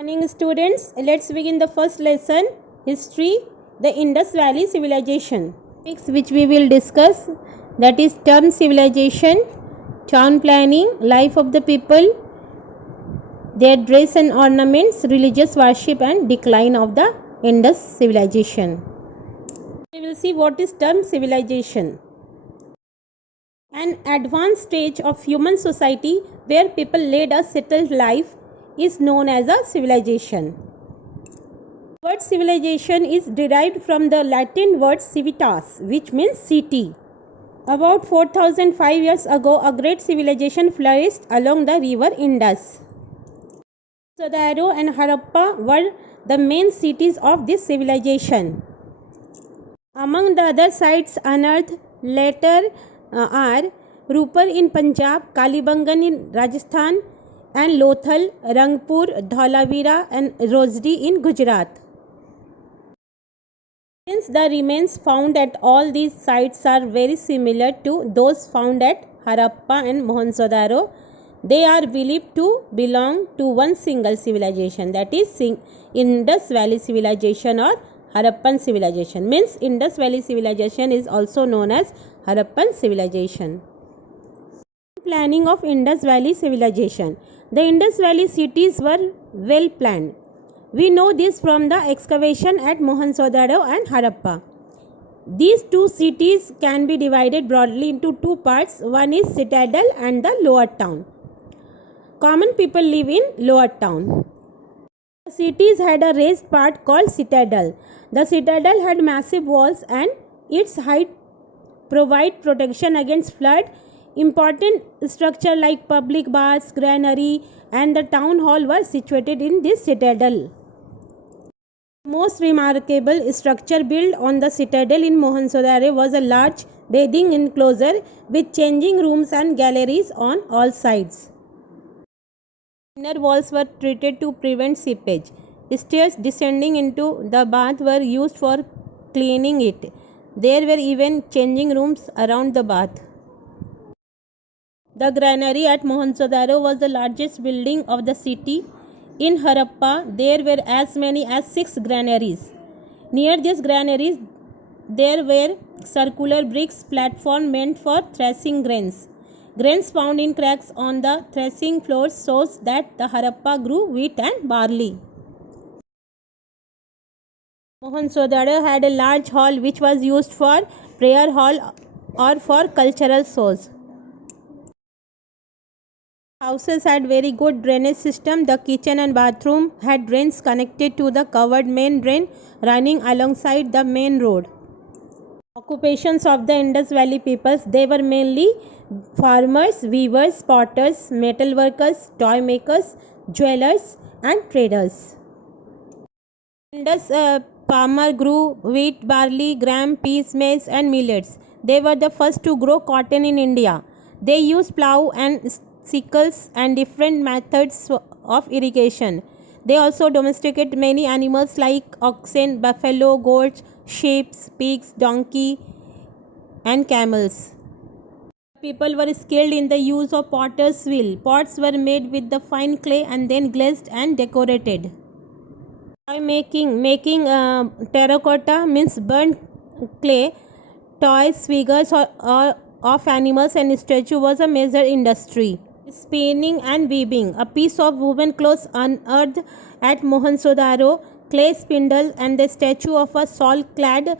Morning students, let's begin the first lesson, history, the Indus Valley civilization. Topics which we will discuss, that is term civilization, town planning, life of the people, their dress and ornaments, religious worship and decline of the Indus civilization. We will see what is term civilization. An advanced stage of human society where people led a settled life is known as a civilization. The word civilization is derived from the Latin word civitas, which means city. About 4005 years ago, a great civilization flourished along the river Indus. Mohenjo-daro and Harappa were the main cities of this civilization. Among the other sites unearthed later are Rupar in Punjab, Kalibangan in Rajasthan, and Lothal, Rangpur, Dholavira, and Rosri in Gujarat. Since the remains found at all these sites are very similar to those found at Harappa and Mohenjo-daro, they are believed to belong to one single civilization, that is Indus Valley civilization or Harappan civilization. Means Indus Valley civilization is also known as Harappan civilization. Planning of Indus Valley civilization. The Indus Valley cities were well planned. We know this from the excavation at Mohenjo-daro and Harappa. These two cities can be divided broadly into two parts. One is citadel and the lower town. Common people live in lower town. The cities had a raised part called citadel. The citadel had massive walls and its height provide protection against flood. Important structure like public baths, granary and the town hall were situated in this citadel. Most remarkable structure built on the citadel in Mohenjo-daro was a large bathing enclosure with changing rooms and galleries on all sides. Inner walls were treated to prevent seepage. Stairs descending into the bath were used for cleaning it. There were even changing rooms around the bath. The granary at Mohenjo-daro was the largest building of the city. In Harappa, there were as many as 6 granaries. Near these granaries, there were circular bricks platform meant for threshing grains. Grains found in cracks on the threshing floors shows that the Harappa grew wheat and barley. Mohenjo-daro had a large hall which was used for prayer hall or for cultural shows. Houses had very good drainage system. The kitchen and bathroom had drains connected to the covered main drain running alongside the main road. Occupations of the Indus Valley peoples, they were mainly farmers, weavers, potters, metal workers, toy makers, jewelers and traders. Indus farmer grew wheat, barley, gram, peas, maize and millets. They were the first to grow cotton in India. They used plough and sickles and different methods of irrigation. They also domesticated many animals like oxen, buffalo, goats, sheep, pigs, donkey and camels. People were skilled in the use of potter's wheel. Pots were made with the fine clay and then glazed and decorated. Toy making terracotta means burnt clay, toys, figures or of animals and statue was a major industry. Spinning and weaving. A piece of woven cloth unearthed at Mohenjo-daro, clay spindle and the statue of a shawl-clad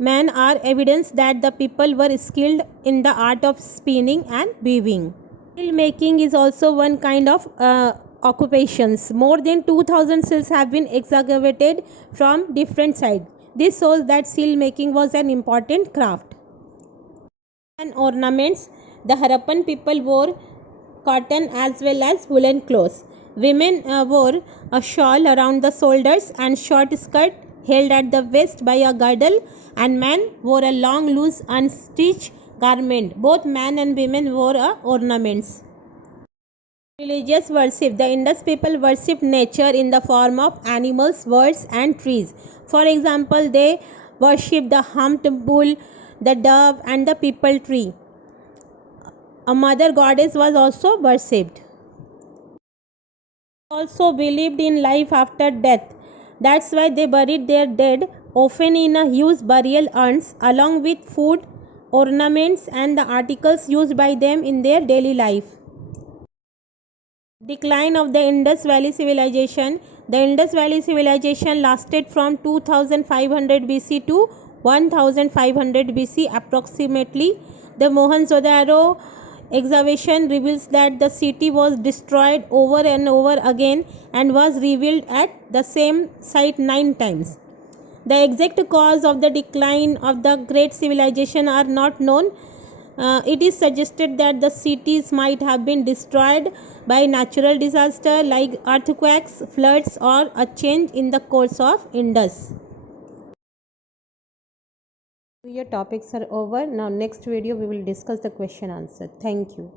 man are evidence that the people were skilled in the art of spinning and weaving. Seal making is also one kind of occupations. More than 2000 seals have been excavated from different sites. This shows that seal making was an important craft. And ornaments. The Harappan people wore cotton as well as woolen clothes. Women wore a shawl around the shoulders and short skirt held at the waist by a girdle, and men wore a long loose unstitched garment. Both men and women wore ornaments. Religious worship. The Indus people worshipped nature in the form of animals, birds and trees. For example, they worshipped the humped bull, the dove and the peepal tree. A mother goddess was also worshipped. Also believed in life after death. That's why they buried their dead often in a huge burial urns along with food, ornaments, and the articles used by them in their daily life. Decline of the Indus Valley Civilization. The Indus Valley Civilization lasted from 2500 BC to 1500 BC approximately. The Mohenjo-daro excavation reveals that the city was destroyed over and over again and was rebuilt at the same site 9 times. The exact cause of the decline of the great civilization are not known. It is suggested that the cities might have been destroyed by natural disaster like earthquakes, floods, or a change in the course of Indus. Your topics are over. Now next video we will discuss the question answer. Thank you.